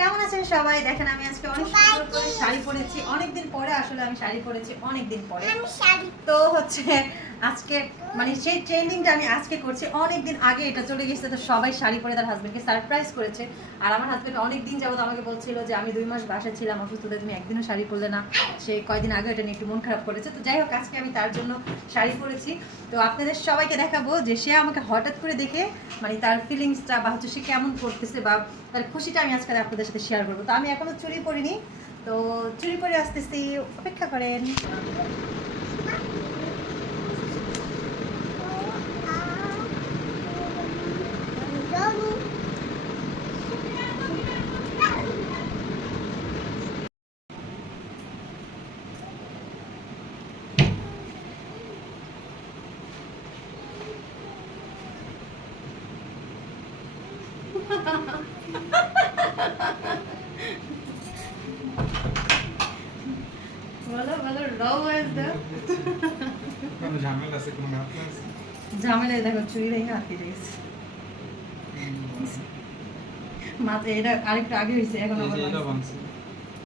কেমন আছেন সবাই? দেখেন আমি আজকে অনেক সুন্দর করে শাড়ি পরেছি, অনেকদিন পরে আসলে আমি শাড়ি পরেছি, অনেকদিন পরে। তো হচ্ছে আজকে মানে সেই ট্রেন্ডিংটা আমি আজকে করছি, অনেকদিন আগে এটা চলে গেছে, তো সবাই শাড়ি পরে তার হাজবেন্ডকে সারপ্রাইজ করেছে। আর আমার হাজবেন্ড অনেকদিন যাবত আমাকে বলছিল যে আমি 2 মাস বাসায় ছিলাম অসুস্থতা, তুমি একদিনও শাড়ি পরলে না। সে কয়দিন আগে এটা নিয়ে একটু মন খারাপ করেছে। তো যাই হোক, আজকে আমি তার জন্য শাড়ি পরেছি। তো আপনাদের সবাইকে দেখাবো যে সে আমাকে হঠাৎ করে দেখে মানে তার ফিলিংসটা বা হচ্ছে সে কেমন করতেছে বা তার খুশিটা আমি আজকে আপনাদের সাথে শেয়ার করবো। তো আমি এখনো চুড়ি পরিনি, তো চুড়ি পরে আসতেছি, অপেক্ষা করেন। বলো বলো, র ভয়েস দাও। কোনো ঝামেলা আছে, কোনো ঘাটতি আছে? ঝামেলায় দেখো চুড়ি রেখে আটকে গেছে মাত্র, এটা আরেকটু আগে হয়েছে, এখন এই আবার যে এটা ভাঙছে। ভাঙছে।